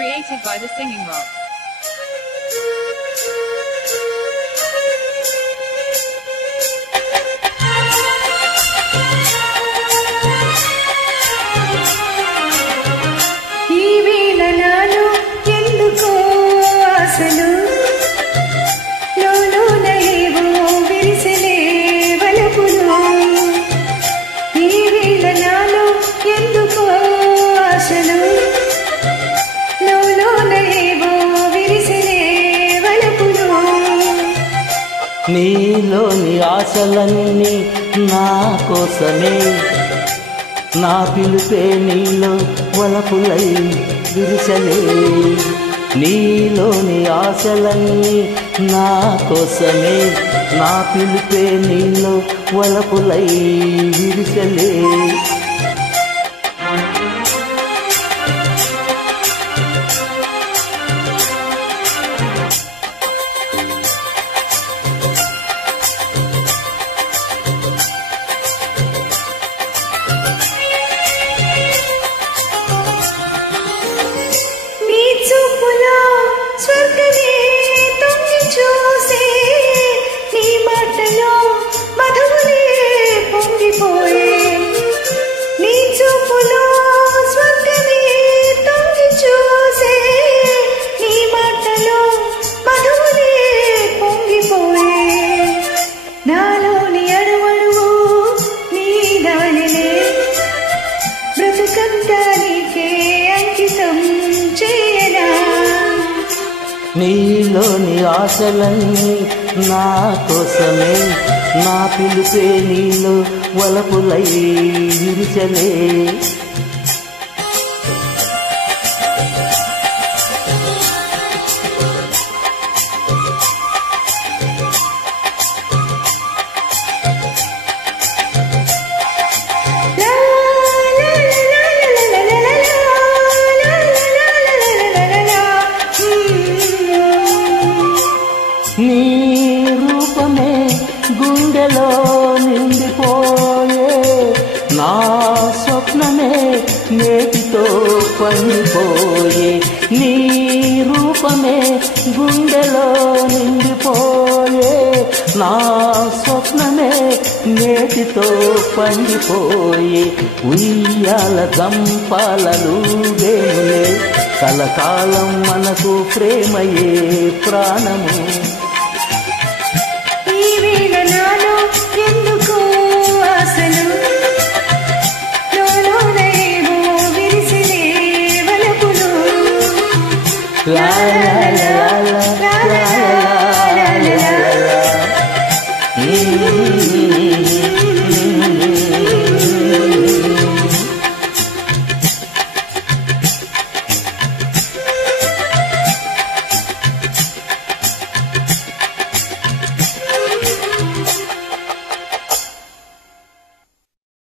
Created by the Singing Rocks. నీలోని ఆశలన్నీ నా కోసమే, నా పిలుపే నీలో వలపులై విరిసలే. నీలోని ఆశలన్నీ నా కోసమే, నా పిలుపే నీలో వలపులై విరిసలే. నీలోని ఆశలన్నీ నా కోసమే, నా పిలుపే నీలో వలపులై విరిసలే. నీ రూపమే గుండెలో నిండిపోయే, నా స్వప్నమే నేటితో పండిపోయే. నీ రూపమే గుండెలో నిండిపోయే, నా స్వప్నమే నేటితో పండిపోయే. ఉయ్యాల గంపాలలు వేములే, కలకాలం మనకు ప్రేమయే ప్రాణము.